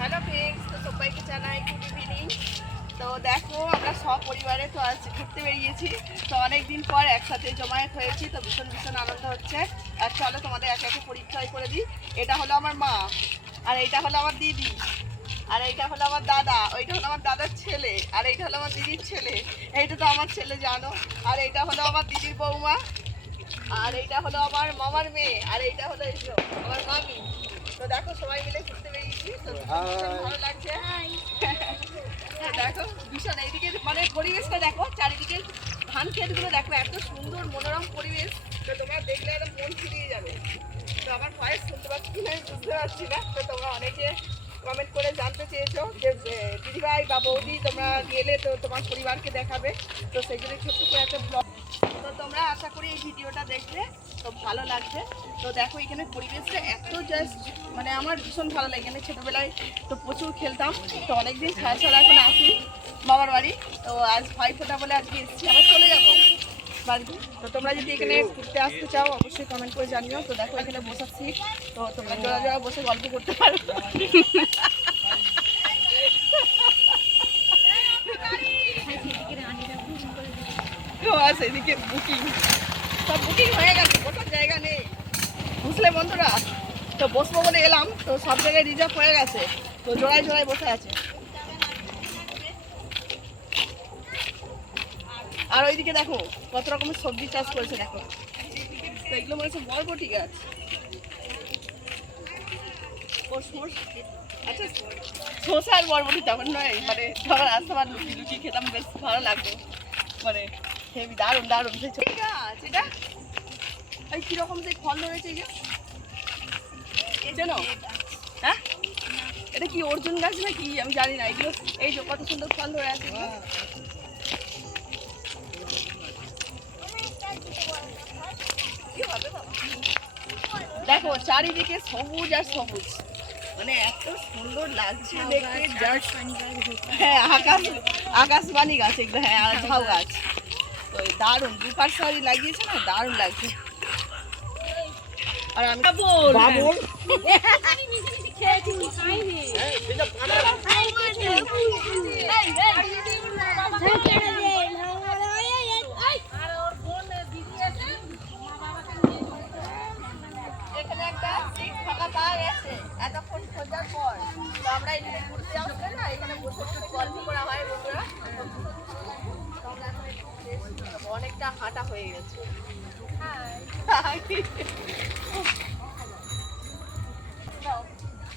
Hello friends, তো সবাইকে জানাই গুড ইভিনিং। তো দেখো আমরা সপরিবারে তো আজ ঘুরতে বেরিয়েছি। তো অনেকদিন পর একসাথে জমায়েত হয়েছি, তো ভীষণ ভীষণ আনন্দ হচ্ছে। আর চলো তোমাদের একে একে পরিচয় করে দিই। এটা হলো আমার মা, আর এইটা হলো আমার দিদি, আর এইটা হলো আমার দাদা, ওইটা হলো আমার দাদার ছেলে, আর এইটা হলো আমার দিদির ছেলে। এইটা তো আমার ছেলে জানো। আর এইটা হলো আমার দিদির বৌমা, আর এইটা হলো আমার মামার মেয়ে, আর এইটা হলো আমার মামি। তো দেখো সবাই মিলে ঘুরতে বেরিয়েছি, তো ভীষণ ভালো লাগছে। দেখো ভীষণ এইদিকে মানে পরিবেশটা দেখো, চারিদিকে ধান ক্ষেতগুলো দেখো, এত সুন্দর মনোরম পরিবেশ। তো তোমরা দেখলে একদম মন ফিরিয়ে যাবে। তো আমার ভয়েস শুনতে পাচ্ছি কি না আমি বুঝতে পারছি না। তো তোমরা অনেকে কমেন্ট করে জানতে চেয়েছো যে দিদিভাই বা বৌদি তোমরা গেলে তো তোমার পরিবারকে দেখাবে। তো সেই জন্য ছোট্ট করে একটা ব্লগ। তো তোমরা আশা করি এই ভিডিওটা দেখলে তো ভালো লাগবে। তো দেখো এখানে পরিবেশটা এত জাস্ট মানে আমার ভীষণ ভালো লাগে। এখানে ছোটোবেলায় তো প্রচুর খেলতাম। তো অনেকদিন ছাড়া ছাড়া এখন আসি বাবার বাড়ি। তো আজ ভাইফোঁটা বলে আজকে এসেছি, আবার চলে যাবো বাড়িতে। তো তোমরা যদি এখানে ঘুরতে আসতে চাও অবশ্যই কমেন্ট করে জানিও। তো দেখো এখানে বসাচ্ছি, তো তোমরা জোড়া জোড়া বসে গল্প করতে পারো। সেদিকে বুকিং, সব বুকিং হয়ে গেছে, বসার জায়গা নেই বুঝলে বন্ধুরা। তো বসবো বলে এলাম, তো সব জায়গায় রিজার্ভ হয়ে গেছে। তো জোড়ায় জোড়ায় বসে আছে। আর ওইদিকে দেখো কত রকমের সবজি চাষ করেছে দেখো। তো এগুলো মনে হচ্ছে বরবটি গাছ। আচ্ছা শসা আর বরবটি তেমন নয়, মানে সবার আসতে পার লুচি লুচি খেতাম, বেশ ভালো লাগতো। মানে হেবি দারুণ দারুণ সেই ছোট গাছ এটা। এই কিরকম যে ফল ধরেছে এই জানো? হ্যাঁ এটা কি অর্জুন গাছ নাকি আমি জানি না। এগুলো এই যে কত সুন্দর ফল ধরে আছে। দেখো চারিদিকে সবুজ আর সবুজ, মানে এত সুন্দর লাগছে দেখতে। হ্যাঁ আকাশবাণী গাছ এগুলো, হ্যাঁ আর ঝাউ গাছ। তো দারুণ দুপার সারি লাগিয়েছে না, দারুণ লাগছে। আর আমি বাবুল এখানে একটা সিট ফাঁকা পাওয়া গেছে এতক্ষণ খোঁজার পর। তো আমরা এখানে ঘুরতে আসলে না, এখানে বসে বসে গল্প করা হয় বন্ধুরা। অনেকটা হাঁটা হয়ে গেছে।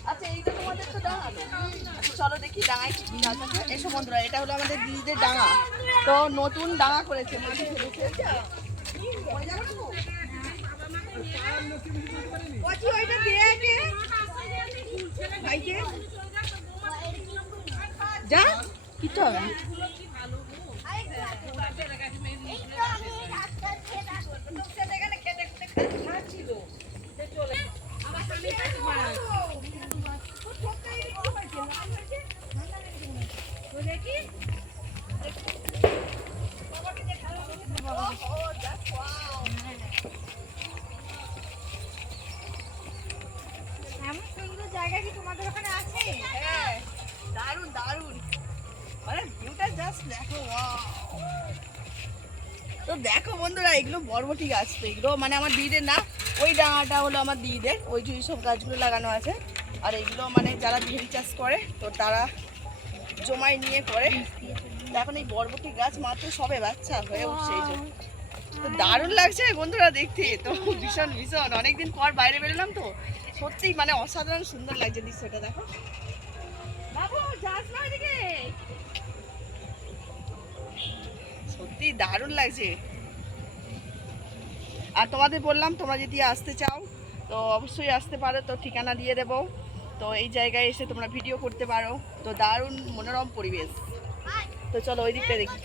আচ্ছা এইটা তোমাদের তো ডাঙা, চলো দেখি ডাঙায় কি গাছ আছে। এসো বন্ধুরা, এটা হলো আমাদের দিদিদের ডাঙা। তো নতুন ডাঙা করেছে, মাটি ফেলেছে। যা কিচ্ছু হবে না। এমন সুন্দর জায়গা কি তোমাদের ওখানে আছে? হ্যাঁ দারুণ দারুণ, মানে ভিউটা জাস্ট দেখো। তো দেখো বন্ধুরা এগুলো বরবটি গাছ। তো এগুলো মানে আমার দিদিদের না, ওই ডাঙাটা হলো আমার দিদিদের, ওই যে সব গাছগুলো লাগানো আছে। আর এগুলো মানে যারা ভেড়ি চাষ করে তো তারা জমায় নিয়ে করে। তো এখন এই বরবটি গাছ মাত্র সবে বাচ্চা হয়ে উঠছে এই জন্য। তো দারুণ লাগছে বন্ধুরা দেখতে। তো ভীষণ ভীষণ অনেকদিন পর বাইরে বেরোলাম, তো সত্যি মানে অসাধারণ সুন্দর লাগছে দৃশ্যটা। দেখো বাবু যাস না এদিকে, সত্যি দারুণ লাগছে। আর তোমাদের বললাম তোমরা যদি আসতে চাও তো অবশ্যই আসতে পারো, তো ঠিকানা দিয়ে দেবো। তো এই জায়গায় এসে তোমরা ভিডিও করতে পারো। তো দারুণ মনোরম পরিবেশ। তো চলো ওই দিকটা দেখি।